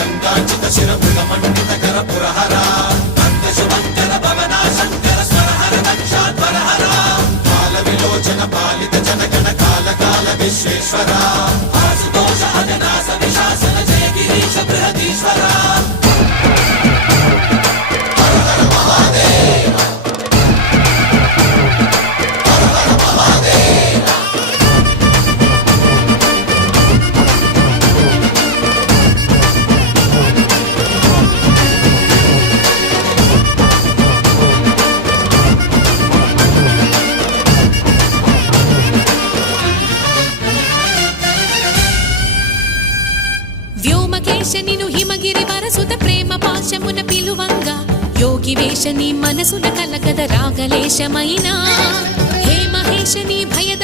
గంగాచిత శిరమృగమండిత కర పురహర శుభంకర భవనా శంకర స్వరహర దక్షాధ్వరహర కాల విలోచన పాలిత జనగణ కాల కాల విశ్వేశ్వర ఆశుతోష అజనాస విశాసన జయ గిరీశ బృహదీశ్వర హర హర మహాదేవ హర హర మహాదేవ వ్యోమకేశనిను హిమగిరి వరసుత ప్రేమ పాశమున పిలువంగా యోగి వేషని మనసున కలకద రాగలేశమైనా హే మహేశని భయద